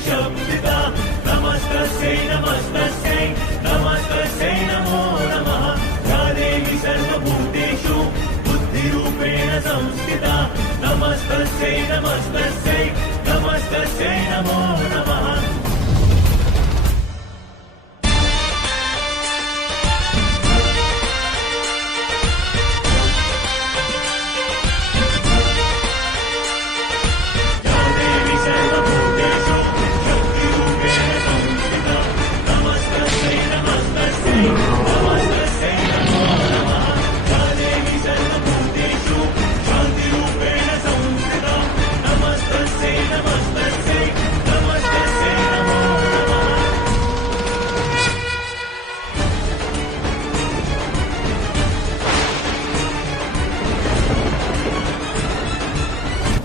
शब्दिता नमस्तस्यै नमस्तस्यै नमस्तस्यै नमो नमः या देवी सर्वभूतेषु बुद्धिरूपेण संस्थिता नमस्तस्यै नमस्तस्यै नमस्तस्यै नमो